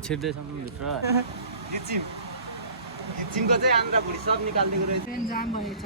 छिर्दैछौँ भित्र घिचिमको चाहिँ आन्द्रा भुँडी सब निकालिदिएको रहेछ। ट्रेन जाम भएछ।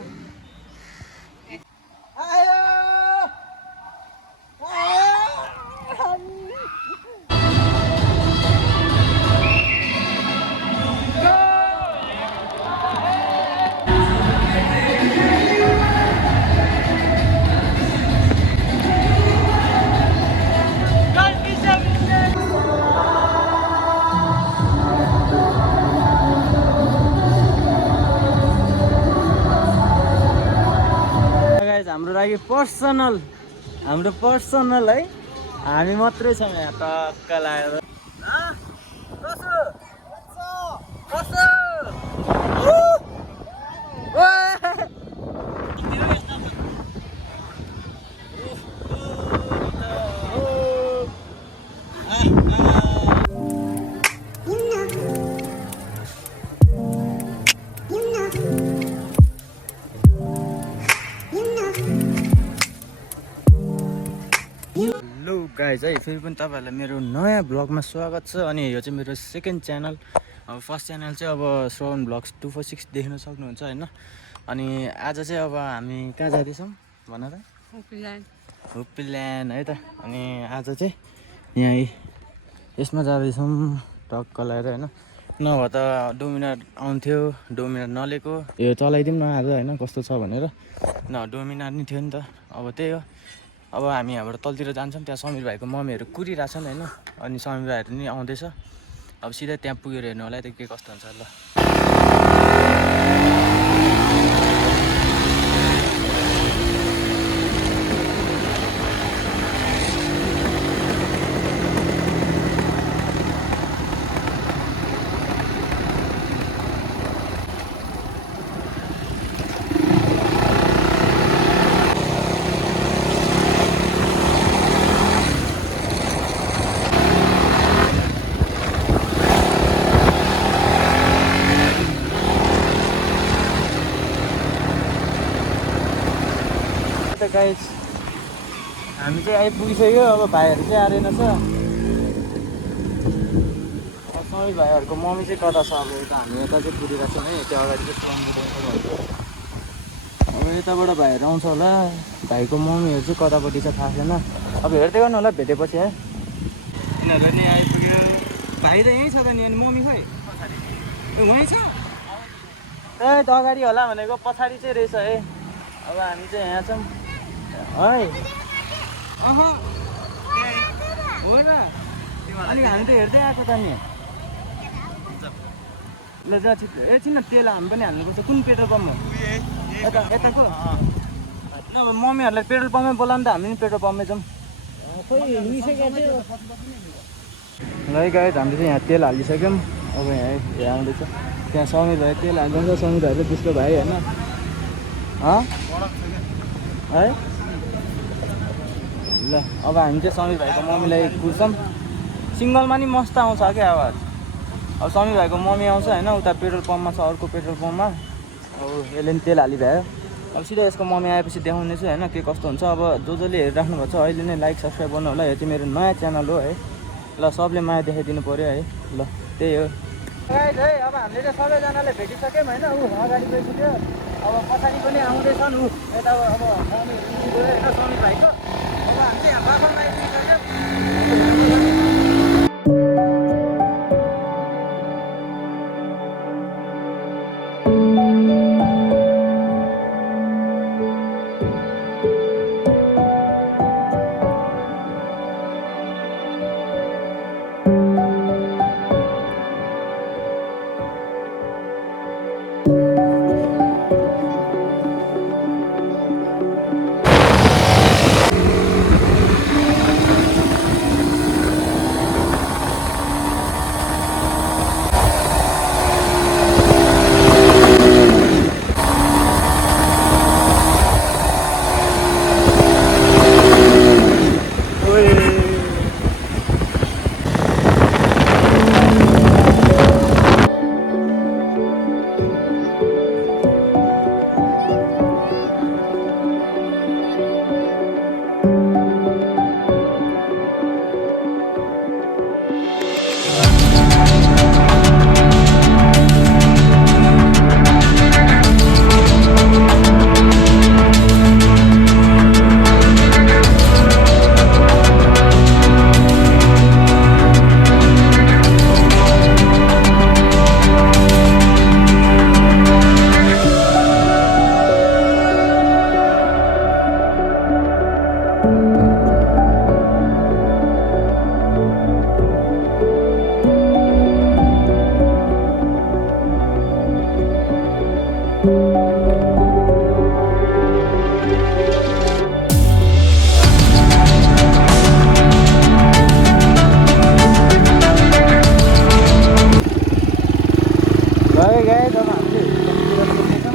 हाम्रो लागि हाम्रो पर्सनल है, हामी मात्रै छौँ यहाँ टक्क लागेर। हेलो गाइज है, फेरि पनि तपाईँहरूलाई मेरो नयाँ ब्लगमा स्वागत छ। अनि यो चाहिँ मेरो सेकेन्ड च्यानल। अब फर्स्ट च्यानल चाहिँ अब श्रवण ब्लग्स 246 देख्न सक्नुहुन्छ होइन। अनि आज चाहिँ अब हामी कहाँ जाँदैछौँ भन त? हुप्पील्यान्ड है त। अनि आज चाहिँ यहाँ यसमा जाँदैछौँ टक्क लगाएर होइन। नभए त डोमिनार आउँथ्यो, डोमिनार नलिएको। यो चलाइदिउँ न आज होइन कस्तो छ भनेर। डोमिनार नि थियो नि त। अब त्यही हो, अब हामी यहाँबाट तलतिर जान्छौँ। त्यहाँ समीर भाइको मम्मीहरू कुरिरहेछन् होइन। अनि समीर भाइहरू नि आउँदैछ। अब सिधै त्यहाँ पुगेर हेर्नु होला त के कस्तो हुन्छ ल। गाइस हामी चाहिँ आइपुगिसक्यो। अब भाइहरू चाहिँ आएन छ। सबै भाइहरूको मम्मी चाहिँ कता छ? अब यता हामी यता चाहिँ पुगिरहेको छौँ है। त्यो अगाडि चाहिँ अब यताबाट भाइहरू आउँछ होला। भाइको मम्मीहरू चाहिँ कतापट्टि छ थाहा छैन। अब हेर्दै गर्नु होला भेटेपछि है। यिनीहरू नि आइपुग्यो। भाइ त यहीँ छ त नि। अनि मम्मी खै वहीँ छ? ए त अगाडि होला भनेको, पछाडि चाहिँ रहेछ है। अब हामी चाहिँ यहाँ छौँ है। हो र, अनि हामी त हेर्दै आएको त नि। ल जा छिटो एकछिन तेल हामी पनि हाल्नुपर्छ। कुन पेट्रोल पम्प हो? यताको? अब मम्मीहरूलाई पेट्रोल पम्पमै बोलाउनु त हामी पनि पेट्रोल पम्पमै जाउँ। ल गाइस हामीले चाहिँ यहाँ तेल हालिसक्यौँ। अब यहाँ आउँदैछ। त्यहाँ समीर भाइ तेल हालिदिन्छ। समीर भाइले त्यसको भाइ होइन है। ल अब हामी चाहिँ समीर भाइको मम्मीलाई कुर्छौँ। सिङ्गलमा नि मस्त आउँछ क्या आवाज। अब समीर भाइको मम्मी आउँछ होइन। उता पेट्रोल पम्पमा छ, अर्को पेट्रोल पम्पमा। अब यसले पनि तेल हालिभ्यायो। अब सिधै यसको मम्मी आएपछि देखाउने छु होइन के कस्तो हुन्छ। अब जसले हेरिराख्नु भएको छ अहिले नै लाइक सब्सक्राइब गर्नु होला। यो चाहिँ मेरो नयाँ च्यानल हो है। ल सबले माया देखाइदिनु पऱ्यो है। ल त्यही हो गाइस है। अब हामीले चाहिँ सबैजनाले भेटिसक्यौँ होइन। ऊ अगाडि गइसक्यो। अब पछाडि पनि आउँदैछन्। ऊ यता अब मम्मीहरू गयो होइन समीर भाइको। अब हामी चाहिँ यहाँ बाबामा आइपुगिसक्यौँ। गए अब हामीले हिलतिर कुद्दैछौँ।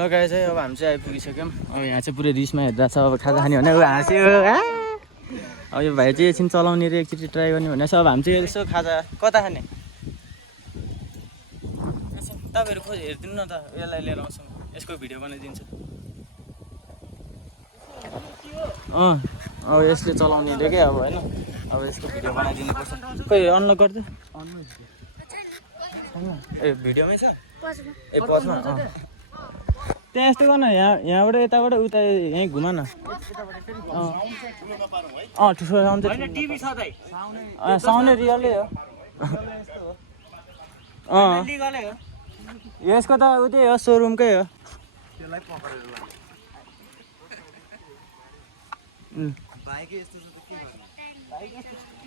लगाए चाहिँ अब हामी चाहिँ आइपुगिसक्यौँ। अब यहाँ चाहिँ पुरै रिसमा हेर्दा छ। अब खाजा खाने भने ऊ हाँस्यो। अब यो भाइ चाहिँ एकछिन चलाउने र एकचोटि ट्राई गर्ने भनेको छ। अब हामी चाहिँ यसो खाजा कता खाने एकछिन तपाईँहरू खोज हेरिदिनु न त। यसलाई लिएर आउँछु यसको भिडियो बनाइदिन्छु। अब यसले चलाउने रे क्या अब होइन। अब यसको भिडियो बनाइदिनु पर्छ। खोइ अनलक गरिदियो। ए भिडियोमै छ ए पछमा। त्यहाँ यस्तो गर्न यहाँबाट यताबाट उता यहीँ घुमा न। ठुलो साउन्ड चाहिँ साउन्डै रियलै हो। यसको त उतै हो सोरुमकै हो।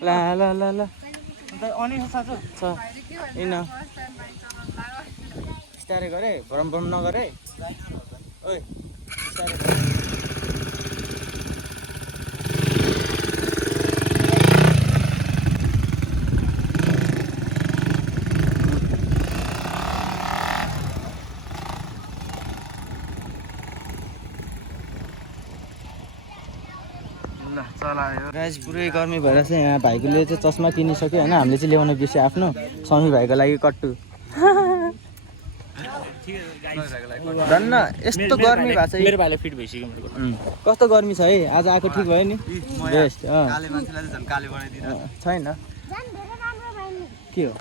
ला ला ला ला छ इन बिस्तारै गरे भरम भरम नगरे। ओइ बिस्तारै गरे। गाइस पुरै गर्मी भएर चाहिँ यहाँ भाइकोले चाहिँ चस्मा किनिसक्यो होइन। हामीले चाहिँ ल्याउन बिर्स्यो आफ्नो समी भाइको लागि कट्टु। धन्न यस्तो गर्मी भएको छ। मेरो भाइलाई फिट भइसक्यो कस्तो गर्मी छ है। आज आएको ठिक भयो नि बेस्ट। छैन के हो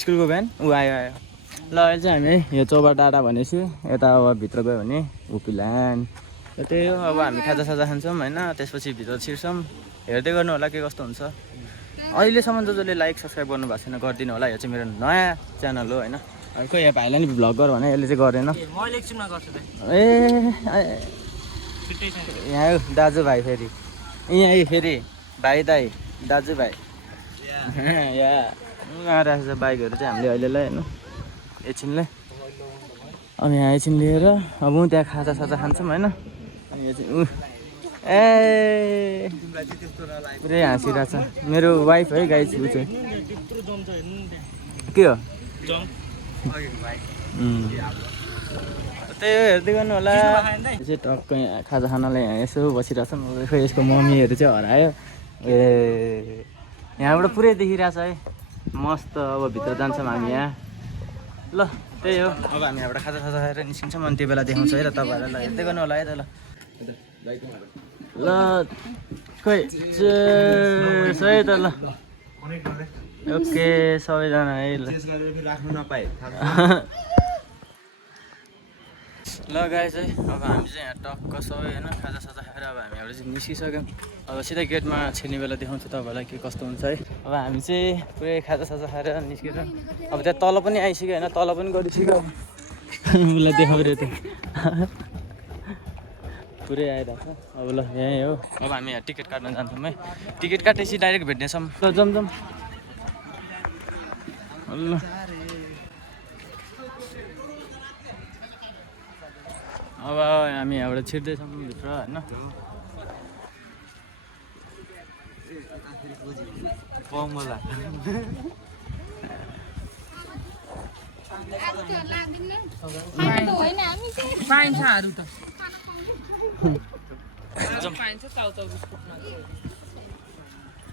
स्कुलको बिहान ऊ आयो आयो। ल अहिले चाहिँ हामी यो चौबा डाँडा भनेपछि यता अब भित्र गयो भने उपिलान त्यही हो। अब हामी खाजासाजा खान्छौँ होइन। त्यसपछि भित्र छिर्छौँ। हेर्दै गर्नु होला के कस्तो हुन्छ। अहिलेसम्म जसले लाइक सब्सक्राइब गर्नु भएको छैन गरिदिनु होला। यो चाहिँ मेरो नयाँ च्यानल हो होइन। खोइ यहाँ भाइलाई नि भ्लग गर भने यसले चाहिँ गरेन। ए यहाँ दाजुभाइ फेरि यहाँ फेरि भाइ दाई दाजुभाइ यहाँ आइरहेको छ बाइकहरू चाहिँ हामीले अहिलेलाई होइन एकछिनलाई। अब यहाँ एकछिन लिएर अब त्यहाँ खाजासाजा खान्छौँ होइन। अनि यो चाहिँ ए पुरै हाँसिरहेको छ मेरो वाइफ है गाई छु चाहिँ के हो त्यही हो हेर्दै गर्नु होला। यो चाहिँ टक्कै खाजा खानालाई यहाँ यसो बसिरहेको छ। खोइ यसको मम्मीहरू चाहिँ हरायो। ए यहाँबाट पुरै देखिरहेछ है मस्त। अब भित्र जान्छौँ हामी यहाँ। ल त्यही हो अब हामी यहाँबाट खाजा खाएर निस्किन्छौँ। अनि त्यो बेला देखाउँछ है र तपाईँहरूलाई। ल हेर्दै गर्नु होला है त। ल खोइ है त। ल ओके सबैजना है। ल ल गाइस है अब हामी चाहिँ यहाँ टक्क सबै होइन खाजासाजा खाएर अब हामी यहाँबाट चाहिँ निस्किसक्यौँ। अब सिधै गेटमा छिर्ने बेला देखाउँछु तपाईँलाई के कस्तो हुन्छ है। अब हामी चाहिँ पुरै खाजासाजा खाएर निस्किन्छौँ। अब त्यहाँ तल पनि आइसक्यो होइन। तल पनि गरिसक्यो उसलाई देखाउँदै थियो पुरै आइरहेको छ। अब ल यहीँ हो। अब हामी यहाँ टिकट काट्न जान्छौँ है। टिकट काटेपछि डाइरेक्ट भेट्नेछौँ। ल जाउँ जाउँ। ल अब हामी यहाँबाट छिर्दैछौँ भित्र होइन।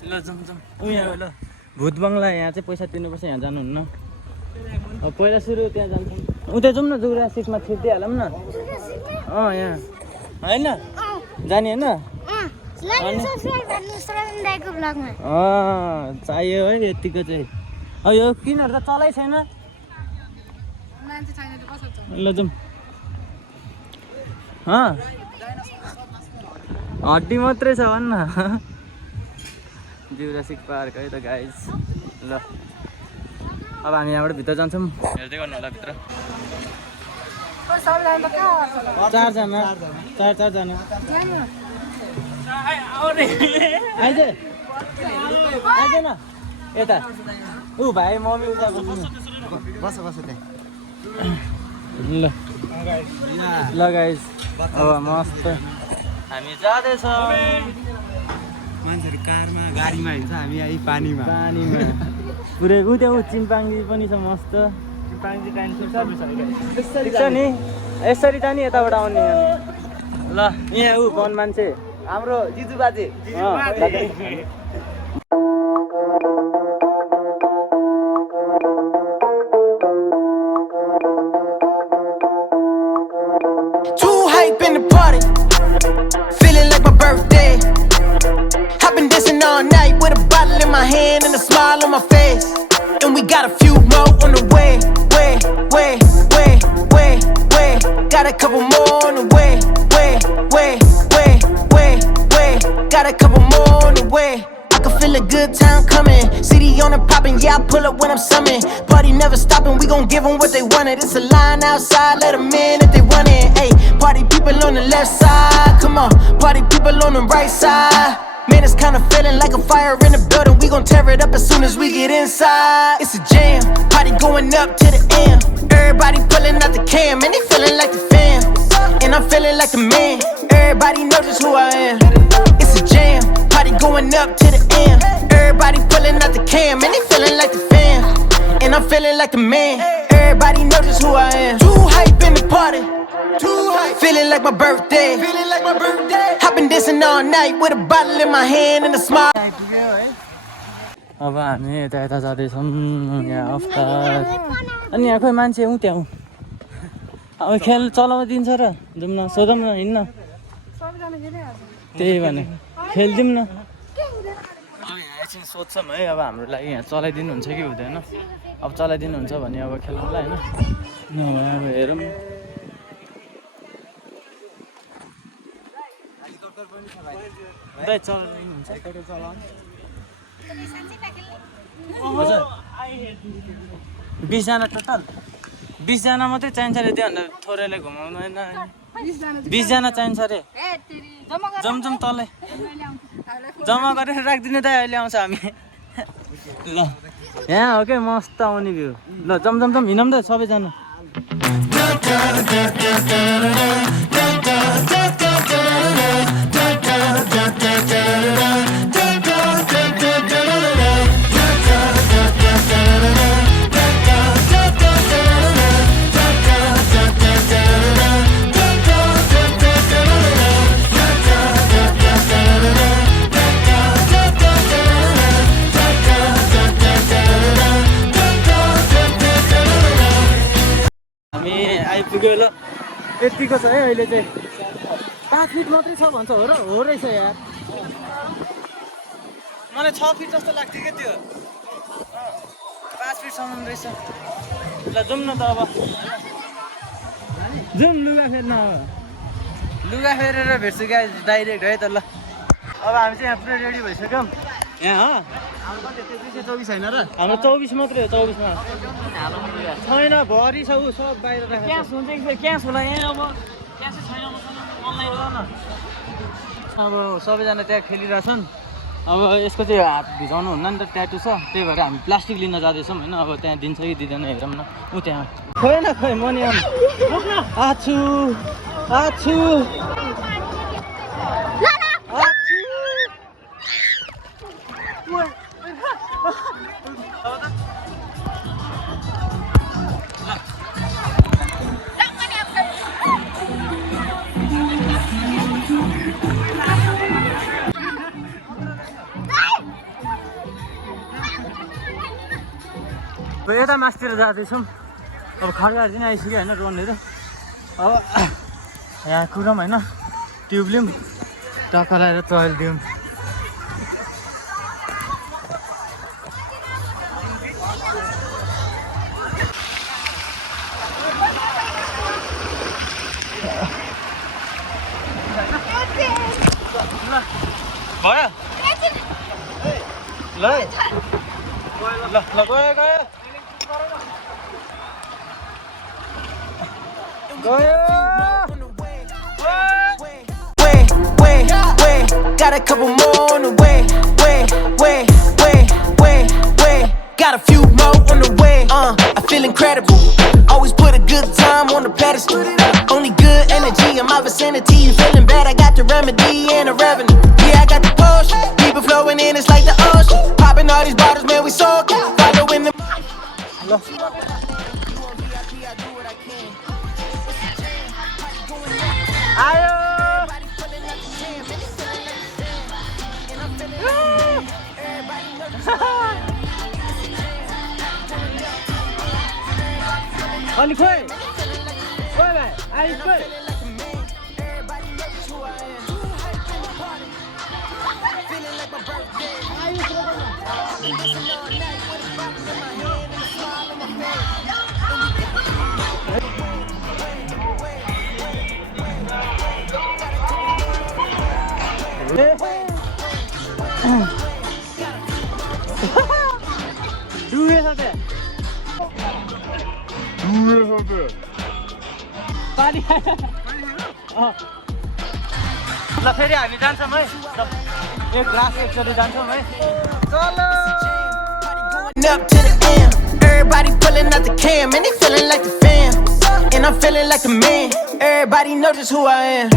ल जाउँ जाउँ यहाँ ल भूत बङ्गला। यहाँ चाहिँ पैसा तिर्नुपर्छ यहाँ जानुहुन्न। अब पहिला सुरु त्यहाँ जान्छौँ। उता जाउँ न जुरासिकमा छिर्दिइहालौँ न। यहाँ होइन जाने होइन। चाहियो है यतिको चाहिँ। अब यो किनहरू त चलाइ छैन। ल जाउँ। हड्डी मात्रै छ भन्न। जुरासिक पार्क है त गाइस। ल अब हामी यहाँबाट भित्र जान्छौँ। हेर्दै गर्नु होला भित्र। चारजना चारजना आइज आइज न यता ऊ भाइ मम्मी उता बस्नु बस बस त्यहाँ ल ल गाइस अब मस्त हामी जाँदैछौँ मान्छेहरू कारमा गाडीमा हिँड्छ हामी आई पानीमा पानीमा पुरै ऊ त्यहाँ ऊ चिम्पाङ्गी पनि छ मस्त ठिक छ नि यसरी त नि यताबाट आउने ल यहाँ ऊ कौन मान्छे हाम्रो जिजु बाजे Too hype in the party, feeling like my birthday. I've been dancing all night with a bottle in my hand and a smile on my face. And we got a few more on the way. Got a couple more on the way. Got a couple more on the way. I can feel a good time coming. City on and popping, yeah, I pull up when I'm summoned. Party never stopping, we gon' give them what they wanted. It's a line outside, let them in if they want it. Hey, party people on the left side, come on. Party people on the right side. Man, it's kinda feeling like a fire in the building. We gon' tear it up as soon as we get inside. It's a jam, party going up to the end. Everybody pulling out the cam, and they feeling like the fam. And I'm feeling like the man. Everybody knows just who I am. It's a jam, party going up to the end. Everybody pulling out the cam, and they feeling like the fam. And I'm feeling like the man. Everybody knows just who I am. Too hype in the party. Too hype. Feeling like my birthday. Feeling like my birthday. I've been dancing all night with a bottle in my hand and a smile. अब हामी यता यता जाँदैछौँ यहाँ अफ्तार अनि यहाँ खोइ मान्छे ऊ त्यहाँ अब खेल चलाउन दिन्छ र जाउँ न सोधौँ न हिँड्न त्यही भने खेलिदिउँ न अब यहाँ एकछिन सोध्छौँ है अब हाम्रो लागि यहाँ चलाइदिनु हुन्छ कि हुँदैन अब चलाइदिनु हुन्छ भने अब खेल्नुलाई होइन अब हेरौँ हजुर 20 जना टोटल 20 जना मात्रै चाहिन्छ अरे त्योभन्दा थोरैले घुमाउनु होइन 20 जना चाहिन्छ अरे जमजम तलै जम्मा गरेर राखिदिनु त अहिले आउँछ हामी ल यहाँ हो क्या मस्त आउने भ्यू ल जमजम हिँडौँ त सबैजना आइपुग्यो ल यतिको छ है अहिले चाहिँ 5 फिट मात्रै छ भन्छ हो र हो रहेछ यार मलाई 6 फिट जस्तो लाग्थ्यो क्या त्यो 5 फिटसम्म रहेछ ल जाउँ न त अब जाउँ लुगा फेर्न अब लुगा फेरेर भेट्छु गाइस डाइरेक्ट है त ल अब हामी चाहिँ यहाँ पुरै रेडी भइसक्यौँ यहाँ हाम्रो 24 होइन र हाम्रो 24 मात्रै हो 24 मा छैन भरि छ उ सब बाहिर राखेको क्यास हुन्छ कि क्यास होला यहाँ अब क्यासै छैन अनलाइन होला न अब सबैजना त्यहाँ खेलिरहेछन् अब यसको चाहिँ हात भिजाउनु हुन्न नि त ट्याटु छ त्यही भएर हामी प्लास्टिक लिन जाँदैछौँ होइन अब त्यहाँ दिन्छ कि दिँदैन हेरौँ न ऊ त्यहाँ खोइ न खोइ म नि आछु यता मासतिर जाँदैछौँ अब खड्काहरू चाहिँ आइसक्यो होइन रोनहरू अब यहाँ कुरौँ होइन ट्युब लिउँ टक्का लगाएर चयल दिउँ भयो ल गयो Got a couple more on the way. incredible. Always put a good time on the pedestal. Only good energy in my vicinity. You feeling bad? I got the remedy and the revenue. Yeah, I got the potion. People flowing in, it's like the ocean. Popping all these bottles, man, we soaking. Following the. अनि खोइ भाइ ice खोइ पानी ल फेरि हामी जान्छौँ है एक ग्लास एकचोटि जान्छौँ है Up to the M, everybody pulling out the cam, and they feeling like the fam, and I'm feeling like a man. Everybody know just who I am.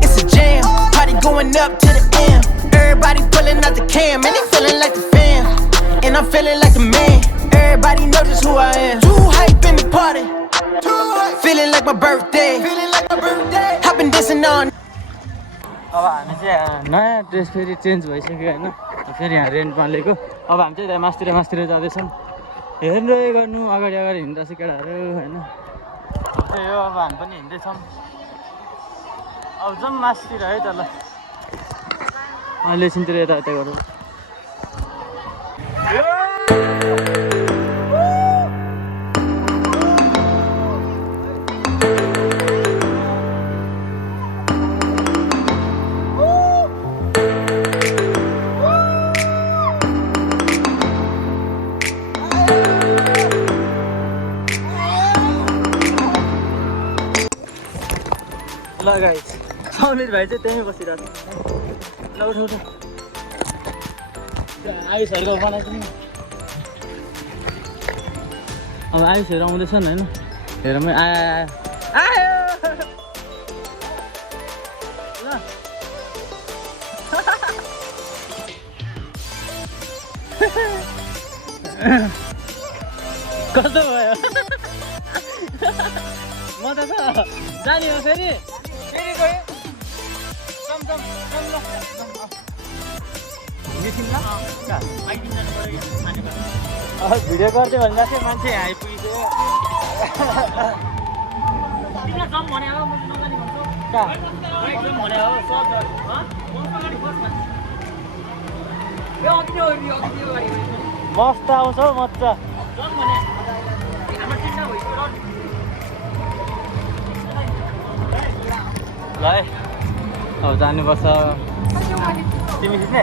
It's a jam, party going up to the M. Everybody pulling out the cam, and they feeling like the fam, and I'm feeling like a man. Everybody know just who I am. Too hype in the party, feeling like my birthday. I've been dancing on. अब हामी चाहिँ नयाँ dress फेरि change भइसक्यो होइन फेरि यहाँ रेन्टमा लिएको अब हामी चाहिँ मासतिर जाँदैछौँ हेर्दै गर्नु अगाडि हिँड्दैछ केटाहरू होइन त्यही हो अब हामी पनि हिँड्दैछौँ अब जाउँ मासतिर है त ल लेसिनतिर यता गरौँ ल गाइस समीर भाइ चाहिँ त्यहीँ बसिरहेको छ ल उठ आयुषहरूको बनाइदिनु अब आयुषहरू आउँदैछन् होइन हेर म आयो ल कस्तो भयो मजा छ जाने हो फेरि भिडियो गर्दै भन्दा चाहिँ मान्छे आइपुग्यो मस्त आउँछ हौ मजा ल है अब जानुपर्छ तिमी खिच्ने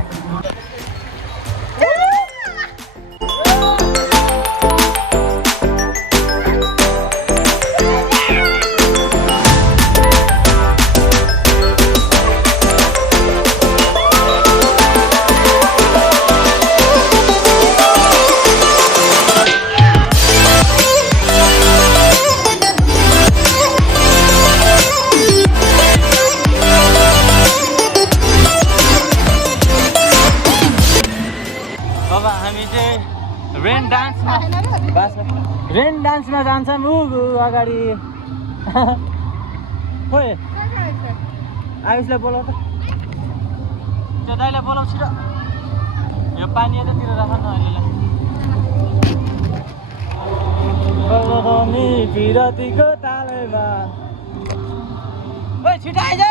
रेन डान्समा जान्छौँ अगाडि खोइ आयुषलाई बोलाउ त त्यो दाइलाई बोलाउ छिटो यो पानी यतातिर राख न अहिलेलाई पिरतीको तालैमा ओइ छिटो आइज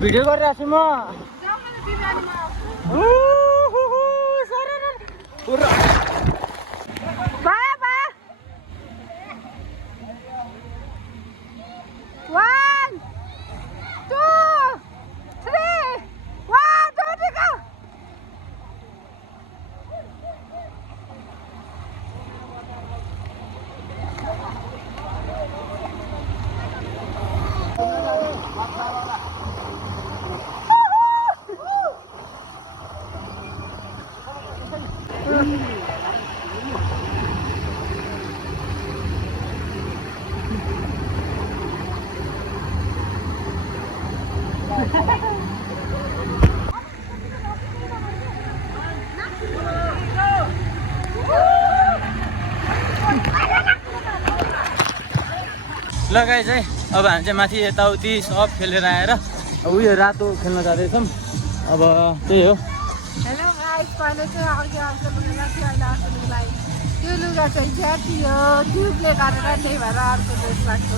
भिडियो गरिरहेको छु म लगाइ चाहिँ अब हामी चाहिँ माथि यताउति सब खेलेर आएर अब उयो रातो खेल्न जाँदैछौँ अब त्यही हो हेलो गाइस पहिले चाहिँ अर्को अर्को लुगा थियो अहिले अर्को लुगा त्यो लुगा चाहिँ ज्याति हो ट्युबले गरेर त्यही भएर अर्को ड्रेस लाग्छ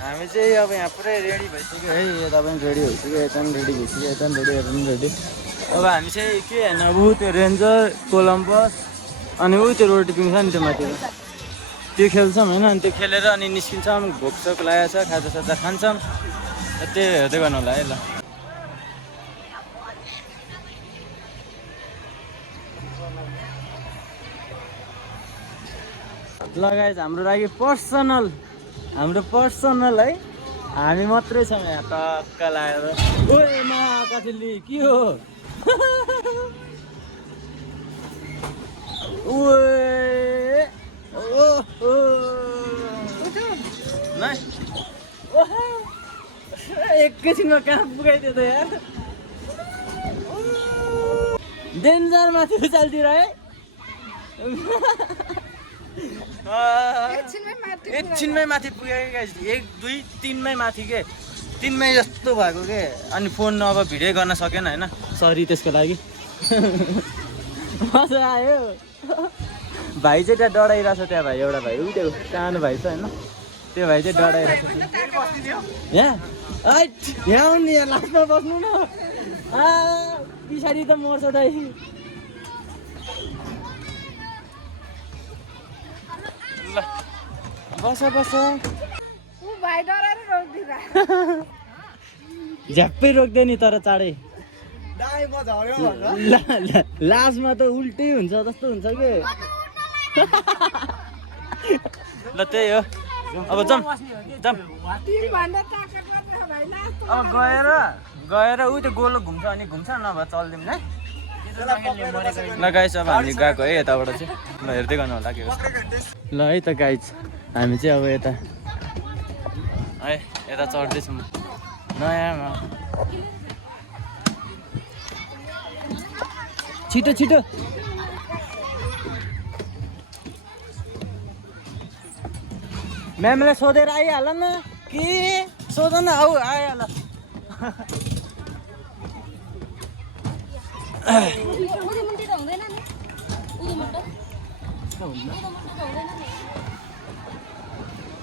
हामी चाहिँ अब यहाँ पुरै रेडी भइसक्यो है यता पनि रेडी भइसक्यो यता पनि रेडी भइसक्यो यता पनि रेडी यता पनि रेडी अब हामी चाहिँ के होइन ऊ त्यो रेन्जर कोलम्बस अनि ऊ त्यो रोटी पिङ छ नि त्यो माथि त्यो खेल्छौँ होइन अनि त्यो खेलेर अनि निस्किन्छौँ भोकसोक लागेको छ खाजासाजा खान्छौँ त्यही हेर्दै गर्नु होला है ल लगाएछ हाम्रो लागि पर्सनल है हामी मात्रै छौँ यहाँ टक्क लागेर ओए मा काठेली के हो ओए ओहो नाइ ओहो एकैछिनमा कहाँ पुगाइदियो त यार डेन्जर माथि उचाल्तिर है एकछिनमै माथि पुगेको क्या 1 2 3 मै माथि के 3 मै जस्तो भएको के अनि फोन अब भिडियो गर्न सकेन होइन सरी त्यसको लागि मजा आयो भाइ चाहिँ त्यहाँ डढाइरहेछ त्यहाँ भाइ एउटा भाइ उ त्यो सानो भाइ छ होइन त्यो भाइ चाहिँ डढाइरहेछ यहाँ आउनु यहाँ लास्टमा बस्नु न पछाडि त मर्छ दाइ बस झ्याप्पै रोक्दैन नि तर चाँडै लास्टमा त उल्टै हुन्छ जस्तो हुन्छ कि ल त्यही हो अब जाऊँ अब गएर उ त्यो गोलो घुम्छ अनि घुम्छ नभए चल्दिउँ है ल गाइस अब हामी गएको है यताबाट चाहिँ ल हेर्दै गर्नु होला के कस्तो ल है त गाइस हामी चाहिँ अब यता है यता चढ्दैछौँ नयाँमा छिटो छिटो म्यामलाई सोधेर आइहाल न के सोध न आऊ आइहाल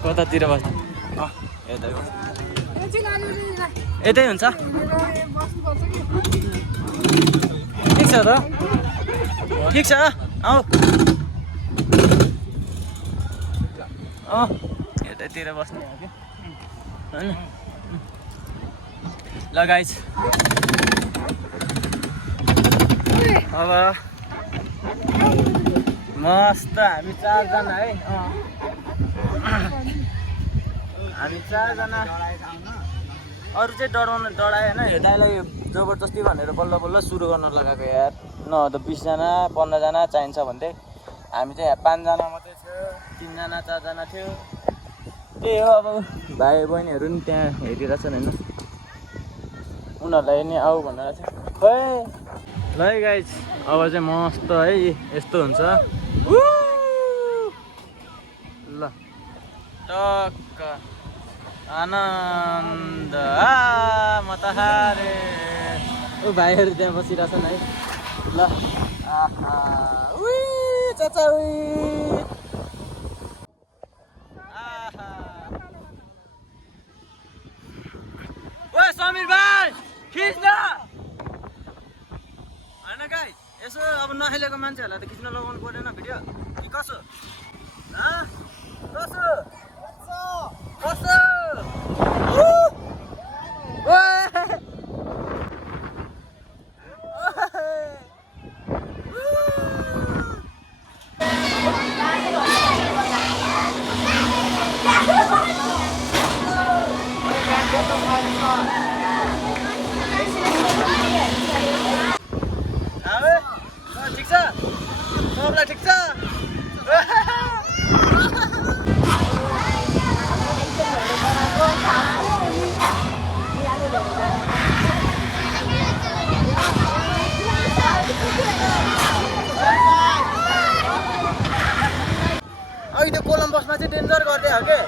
कतातिर बस्नु यतै हुन्छ ठिक छ त ठिक छ आऊ यतैतिर बस्ने हो कि होइन ल गाइस अब मस्त हामी 4 जना है हामी 4 जना अरू चाहिँ डरायो होइन हेर्दालाई जबरजस्ती भनेर बल्ल बल्ल सुरु गर्न लगाएको यार न त 20 जना 15 जना चाहिन्छ भन्थे हामी चाहिँ यहाँ 5 जना मात्रै थियो 3 जना 4 जना थियो त्यही हो अब भाइ बहिनीहरू नि त्यहाँ हेरिरहेछन् होइन उनीहरूलाई नि आऊ भनेर चाहिँ खै ल है गाइज अब चाहिँ मस्त है यस्तो हुन्छ ल टक्क आनन्द म त हारे ओ भाइहरू त्यहाँ बसिरहेछन् है ल आहा उई चाचा उई आहा ओए समीर भाइ खिच्न हैन गाइस यसो अब नखेलेको मान्छेहरूलाई त खिच्न लगाउनु पर्दैन भिडियो कि कसो कसो कसो ठिक छ सबलाई ठिक छ अहिले कोलम्बसमा चाहिँ डेन्जर गर्दै हो के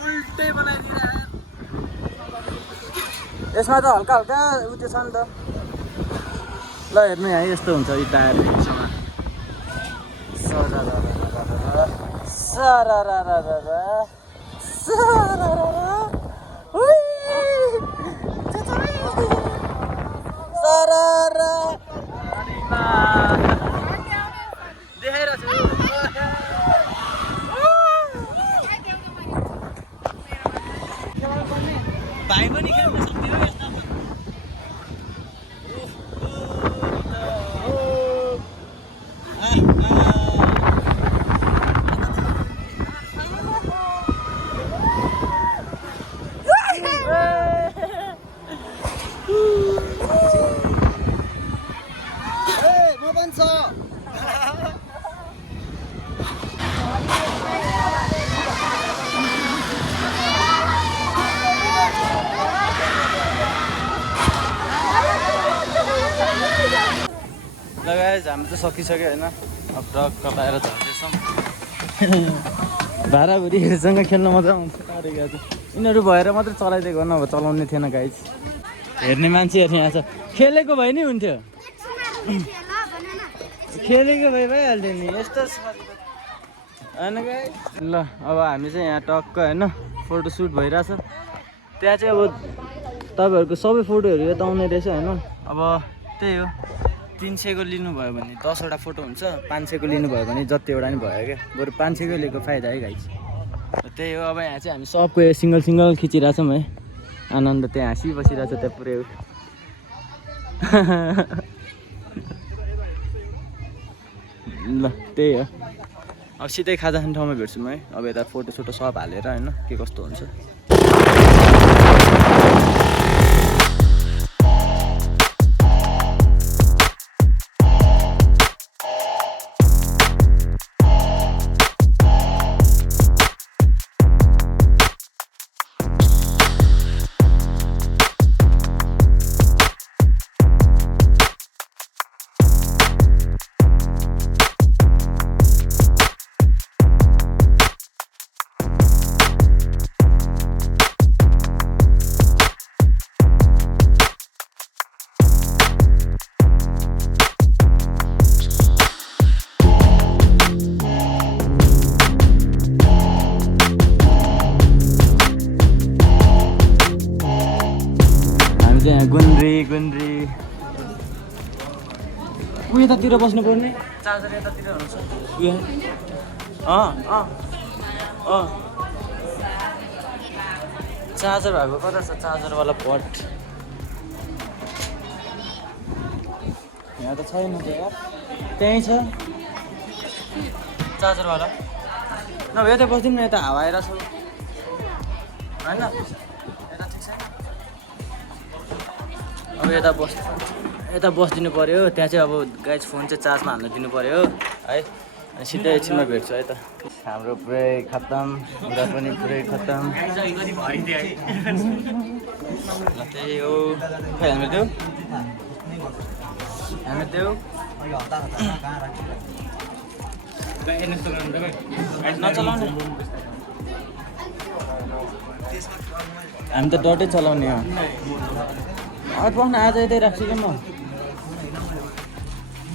उल्टै बनाइदिएर यसमा त हल्का हल्का उयो छ नि त ल हेर्नु यहाँ यस्तो हुन्छ यो टायरको सामान देखाइरहेको छु भाइ पनि खेल्न सक्दैन यस्तो लगाएछ हामी त सकिसक्यो होइन अब ट्रक कताएर झर्दैछौँ भाडाभुडीहरूसँग खेल्न मजा आउँछ यिनीहरू भएर मात्रै चलाइदिएको नभए चलाउने थिएन गाइज हेर्ने मान्छेहरू यहाँ छ खेलेको भए नि हुन्थ्यो खेलेको भए भइहाल्थ्यो नि यस्तो होइन गाइज ल अब हामी चाहिँ यहाँ टक्क होइन फोटोसुट भइरहेछ त्यहाँ चाहिँ अब तपाईँहरूको सबै फोटोहरू यता आउने रहेछ होइन अब त्यही हो 300 को लिनुभयो भने 10वटा फोटो हुन्छ 500 को लिनुभयो भने जतिवटा नि भयो क्या बरु 500 को लिएको फाइदा है गाइस त्यही हो अब यहाँ चाहिँ हामी सबको सिङ्गल सिङ्गल खिचिरहेछौँ है आनन्द त्यहाँ हाँसी बसिरहेछ त्यहाँ पुरै ल त्यही हो अब सिधै खाजा खाने ठाउँमा भेट्छु म है अब यता फोटो सोटो सब हालेर होइन के कस्तो हुन्छ गुन्द्री ऊ यतातिर बस्नु पर्ने चार्जर यतातिर हुन्छ चार्जर भएको कता छ चार्जरवाला पट यहाँ त छैन त यार त्यहीँ छ चार्जरवाला नभए यता बस्दिनँ न यता हावा आइरहेको छ होइन यता ठिक छ अब यता बसिदिनु पऱ्यो त्यहाँ चाहिँ अब गाइज फोन चाहिँ चार्जमा हाल्नु दिनु पऱ्यो है अनि सिधै एकछिनमा भेट्छु है त हाम्रो पुरै खत्तम उता पनि पुरै खत्तम ल त्यही हो खै हेलमेट देऊ नचलाउने हामी त डटै चलाउने हो बस्न आज यतै राख्छु कि म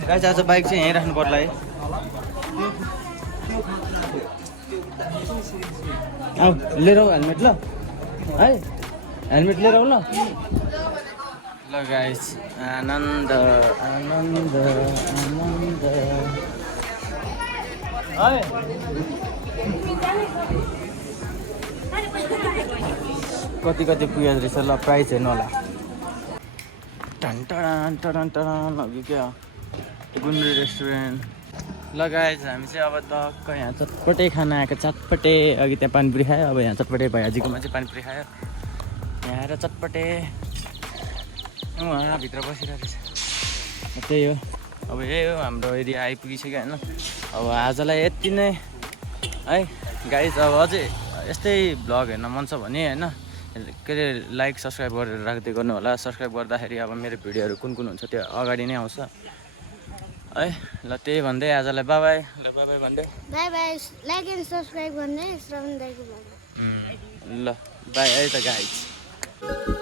गाइस आज बाइक चाहिँ यहीँ राख्नु पर्ला है आऊ लिएर आऊ हेलमेट ल है हेलमेट लिएर आऊ ल गाइस आनन्द आनन्द आनन्द है कति पुगेको रहेछ ल प्राइस हेर्नु होला टन अघि क्या गुन्द्री रेस्टुरेन्ट ल गाइस हामी चाहिँ अब टक्क यहाँ चटपटे खाना आएको चटपटे अघि त्यहाँ पानीपुरी खायो अब यहाँ चटपटे भैयाजीकोमा चाहिँ पानीपुरी खायो यहाँ आएर चटपटे उहाँभित्र बसिरहेको रहेछ त्यही हो अब यही हो हाम्रो एरिया आइपुगिसक्यो होइन अब आजलाई यति नै है गाइस अब अझै यस्तै भ्लग हेर्न मन छ भने होइन के अरे लाइक सब्सक्राइब गरेर राख्दै गर्नु होला सब्सक्राइब गर्दाखेरि अब मेरो भिडियोहरू कुन हुन्छ त्यो अगाडि नै आउँछ है ल त्यही भन्दै आजलाई बाई ल बाई भन्दै बाई लाइक एन्ड सब्सक्राइब गर्ने श्रवण दाइको ल बाई है त गाइस